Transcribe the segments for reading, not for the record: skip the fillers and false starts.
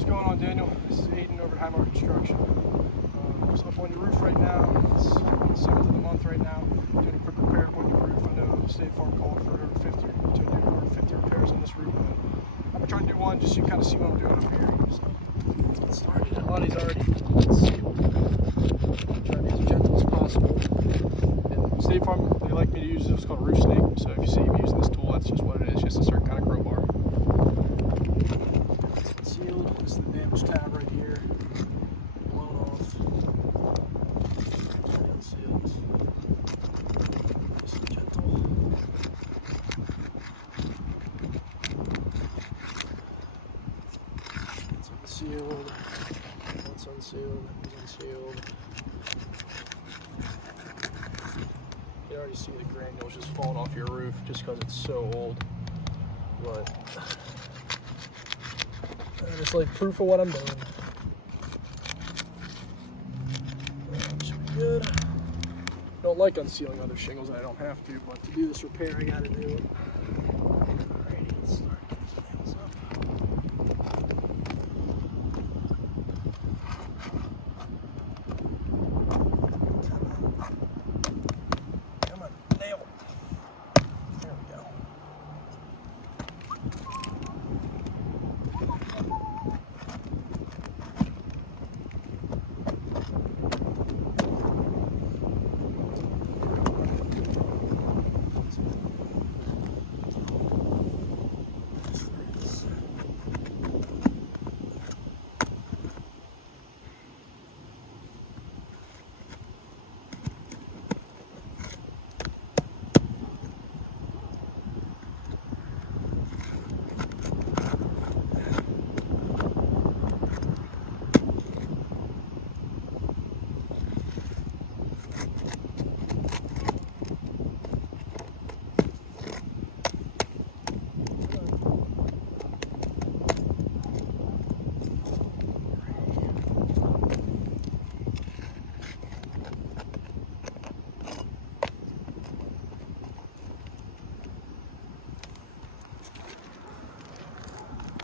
What's going on, Daniel? This is Aiden over at Highmark Construction. It's up on your roof right now. It's the 7th of the month right now. Doing a quick repair on your roof. I know State Farm called for over 50 repairs on this roof, but I'm gonna try to do one just so you kind of see what I'm doing up here. So let's get started. A lot of these already sealed. Try to be as gentle as possible. And State Farm, they like me to use what's called a roof snake. So if you see me using this tool, that's just what it is. Just a certain kind of crowbar. Sealed. This is the damaged tab right here. Blown off. Unsealed. Just gentle. It's unsealed. That's unsealed. That was unsealed. You already see the granules just falling off your roof just because it's so old. But it's like proof of what I'm doing. That should be good. Don't like unsealing other shingles and I don't have to, but to do this repair I gotta do it. Alrighty, let's start getting some nails up. Come on, nail. There we go.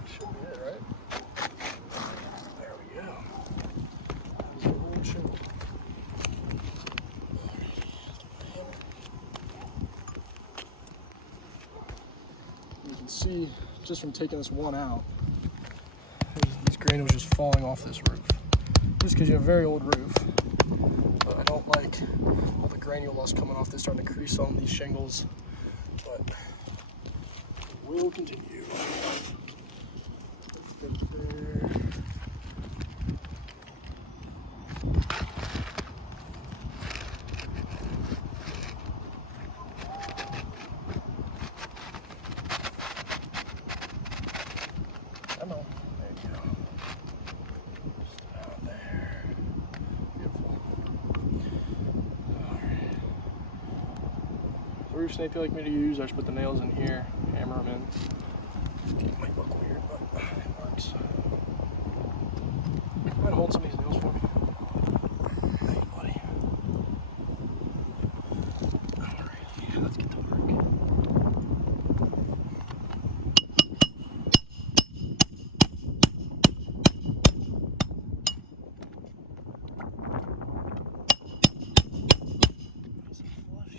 Should be it, right? There we go. There's the whole shingle. You can see just from taking this one out, these granules just falling off this roof. Just because you have a very old roof. But I don't like all the granule loss coming off this, starting to crease on these shingles. But we'll continue. There. Come on. There you go. Just out there. Beautiful. Alright. The roof snake they like me to use, I just put the nails in here, hammer them in. It might look weird, but it works. Try to hold some of these nails for me. Hey, buddy. Alright, let's get to work. Nice and flush.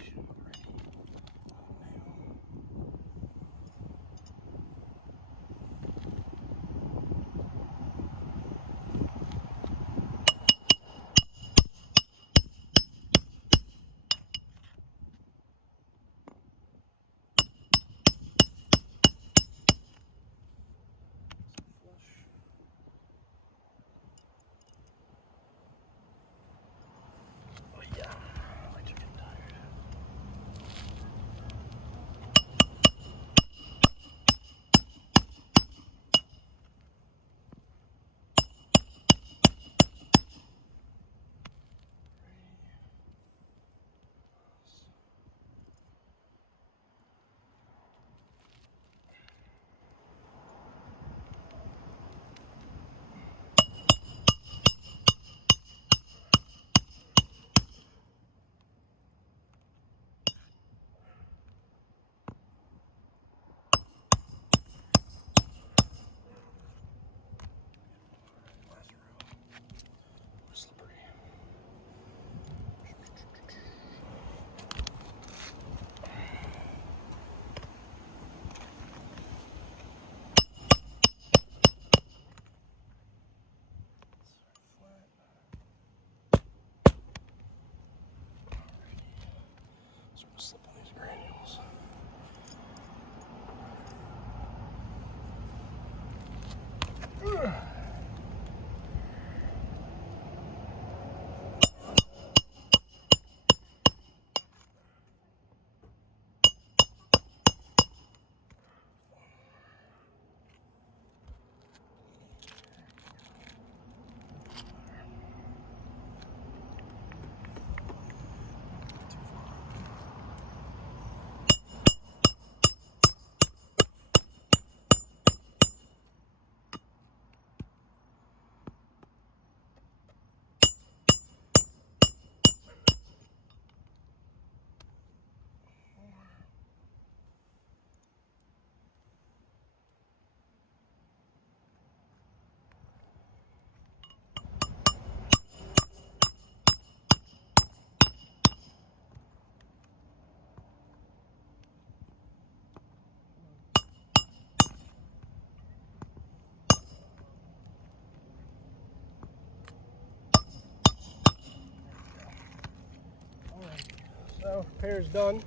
know, repair's done.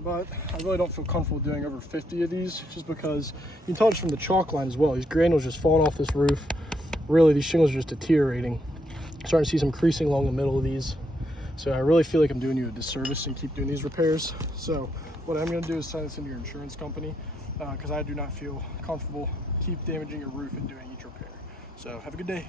But I really don't feel comfortable doing over 50 of these, just because you can tell it's from the chalk line as well. These granules just falling off this roof. Really, these shingles are just deteriorating. Starting to see some creasing along the middle of these. So I really feel like I'm doing you a disservice and keep doing these repairs. So what I'm going to do is send this into your insurance company, because I do not feel comfortable keep damaging your roof and doing each repair. So have a good day.